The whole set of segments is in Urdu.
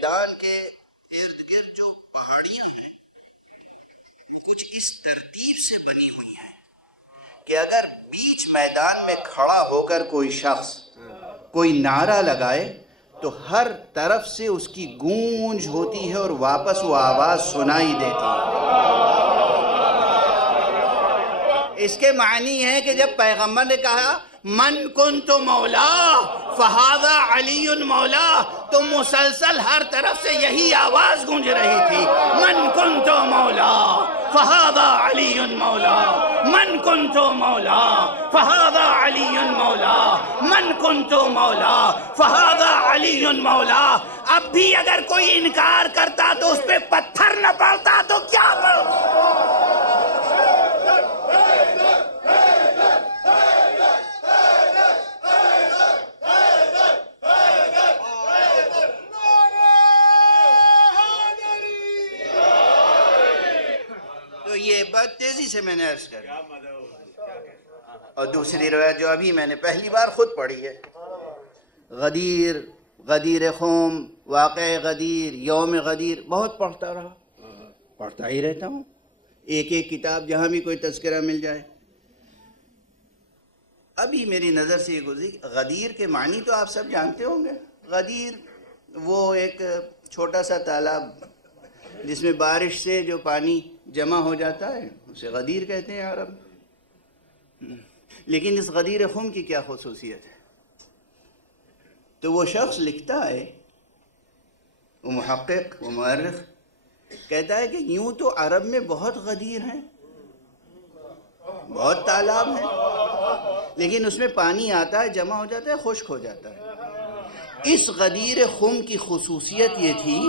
میدان کے ارد گرد جو پہاڑیاں ہیں کچھ اس ترتیب سے بنی ہوئی ہیں کہ اگر بیچ میدان میں کھڑا ہو کر کوئی شخص کوئی نعرہ لگائے تو ہر طرف سے اس کی گونج ہوتی ہے اور واپس وہ آواز سنائی دیتی ہے۔ اس کے معنی ہے کہ جب پیغمبر نے کہا من کنت مولا فہذا علی مولا، تو مسلسل ہر طرف سے یہی آواز گونج رہی تھی، من کنت مولا فہذا علی مولا، من کنت مولا فہذا علی مولا، من کنت مولا فہذا علی مولا۔ اب بھی اگر کوئی انکار کرتا تو اس پہ پتھر نہ پڑتا تو کیا پڑتا؟ تو یہ بات تیزی سے میں نے عرض کر دی۔ اور دوسری روایت جو ابھی میں نے پہلی بار خود پڑھی ہے، غدیر، غدیر قوم، واقع غدیر، یوم غدیر، بہت پڑھتا رہا، پڑھتا ہی رہتا ہوں، ایک ایک کتاب جہاں بھی کوئی تذکرہ مل جائے۔ ابھی میری نظر سے یہ گزری، غدیر کے معنی تو آپ سب جانتے ہوں گے۔ غدیر وہ ایک چھوٹا سا تالاب جس میں بارش سے جو پانی جمع ہو جاتا ہے اسے غدیر کہتے ہیں عرب۔ لیکن اس غدیر خم کی کیا خصوصیت ہے؟ تو وہ شخص لکھتا ہے، وہ محقق، وہ مؤرخ کہتا ہے کہ یوں تو عرب میں بہت غدیر ہیں، بہت تالاب ہیں، لیکن اس میں پانی آتا ہے، جمع ہو جاتا ہے، خشک ہو جاتا ہے۔ اس غدیر خم کی خصوصیت یہ تھی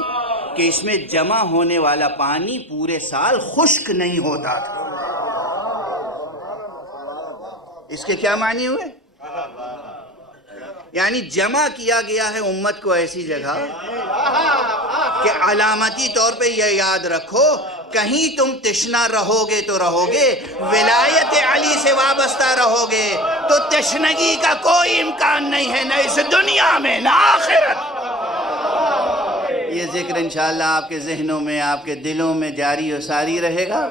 کہ اس میں جمع ہونے والا پانی پورے سال خشک نہیں ہوتا تھا۔ اس کے کیا معنی ہوئے؟ یعنی جمع کیا گیا ہے امت کو ایسی جگہ کہ علامتی طور پہ یہ یاد رکھو، کہیں تم تشنا رہو گے تو رہو گے، ولایت علی سے وابستہ رہو گے تو تشنگی کا کوئی امکان نہیں ہے، نہ اس دنیا میں نہ آخرت۔ یہ ذکر انشاءاللہ آپ کے ذہنوں میں، آپ کے دلوں میں جاری و ساری رہے گا،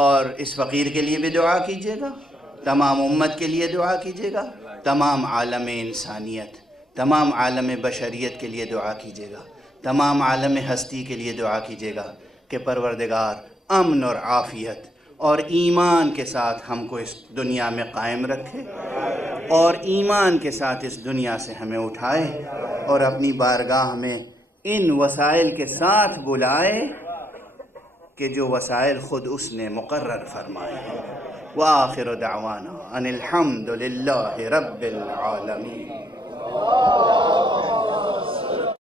اور اس فقیر کے لیے بھی دعا کیجیے گا، تمام امت کے لیے دعا کیجیے گا، تمام عالم انسانیت، تمام عالم بشریت کے لیے دعا کیجیے گا، تمام عالم ہستی کے لیے دعا کیجیے گا کہ پروردگار امن اور عافیت اور ایمان کے ساتھ ہم کو اس دنیا میں قائم رکھے، اور ایمان کے ساتھ اس دنیا سے ہمیں اٹھائے اور اپنی بارگاہ میں ان وسائل کے ساتھ بلائے کہ جو وسائل خود اس نے مقرر فرمائے ہیں۔ وآخر دعوانا ان الحمد للہ رب العالمین۔